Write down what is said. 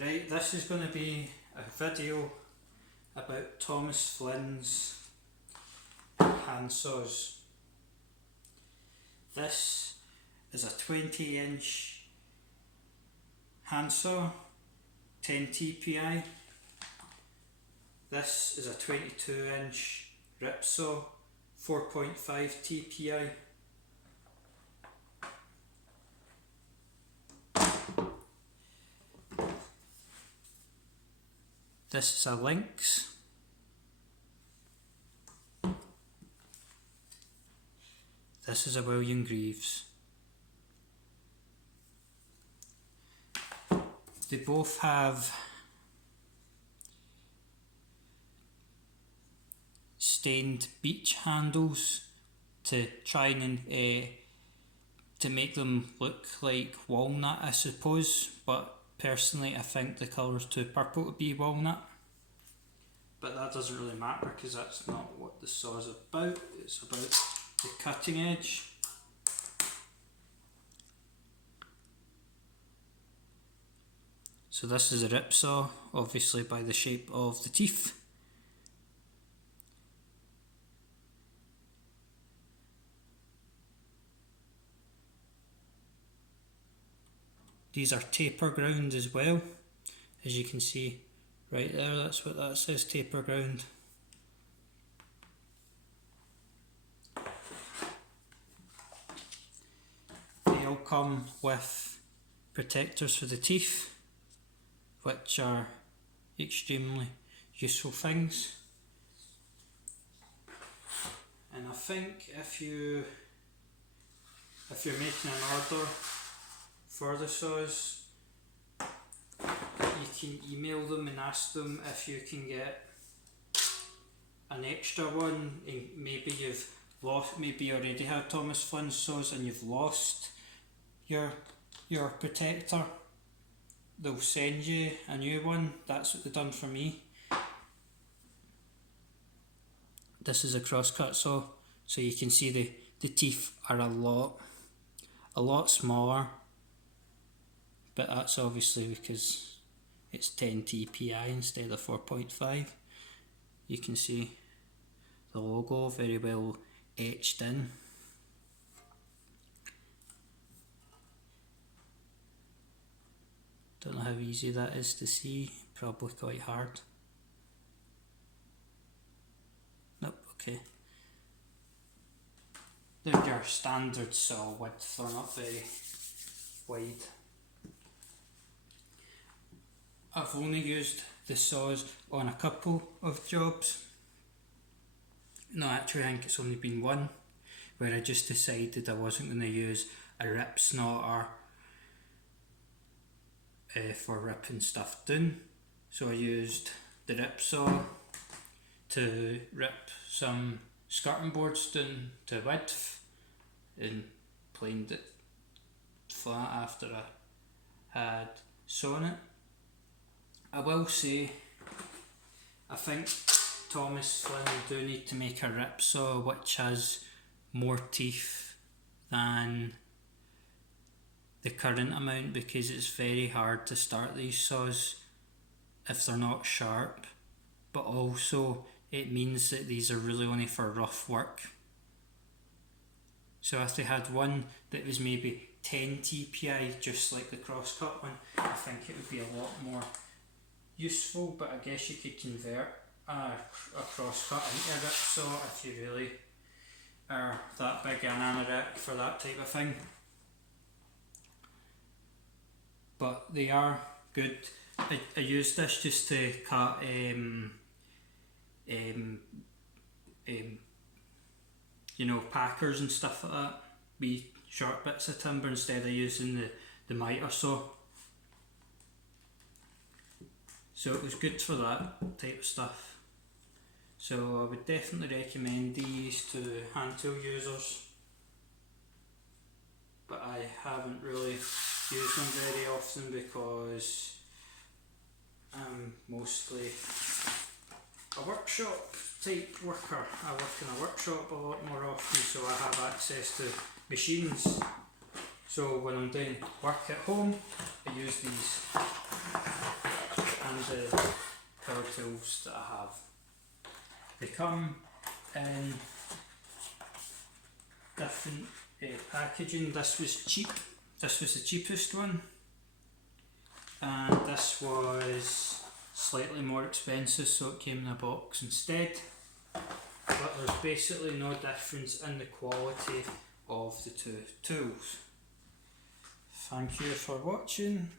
Right, this is going to be a video about Thomas Flynn's handsaws. This is a 20-inch handsaw, 10 TPI. This is a 22-inch ripsaw, 4.5 TPI. This is a Lynx. This is a William Greaves. They both have stained beech handles to try and to make them look like walnut, I suppose, but personally I think the colour's too purple to be walnut, but that doesn't really matter because that's not what the saw is about. It's about the cutting edge. So this is a rip saw, obviously by the shape of the teeth. These are taper ground as well, as you can see right there, that's what that says, taper ground. They all come with protectors for the teeth, which are extremely useful things. And I think if you're making an order for the saws, you can email them and ask them if you can get an extra one, and maybe you've lost, maybe you already have Thomas Flinn saws and you've lost your protector. They'll send you a new one. That's what they've done for me. This is a crosscut saw, so you can see the teeth are a lot smaller, but that's obviously because it's 10 TPI instead of 4.5. You can see the logo very well etched in. Don't know how easy that is to see, probably quite hard. Nope, okay. They're your standard saw width, they're not very wide. I've only used the saws on a couple of jobs. No, actually I think it's only been one, where I just decided I wasn't going to use a rip snotter for ripping stuff down. So I used the rip saw to rip some skirting boards down to width and planed it flat after I had sawn it. I will say, I think Thomas Flinn do need to make a rip saw which has more teeth than the current amount, because it's very hard to start these saws if they're not sharp, but also it means that these are really only for rough work. So if they had one that was maybe 10 TPI, just like the Crosscut one, I think it would be a lot more useful, but I guess you could convert a Crosscut into a rip saw if you really are that big an anorak for that type of thing. But they are good. I use this just to cut you know, packers and stuff like that, wee short bits of timber, instead of using the miter saw. So it was good for that type of stuff. So I would definitely recommend these to hand tool users, but I haven't really used them very often because I'm mostly a workshop type worker. I work in a workshop a lot more often, so I have access to machines. So when I'm doing work at home, I use these. power tools that I have. They come in different packaging. This was cheap, this was the cheapest one, and this was slightly more expensive, so it came in a box instead. But there's basically no difference in the quality of the two tools. Thank you for watching.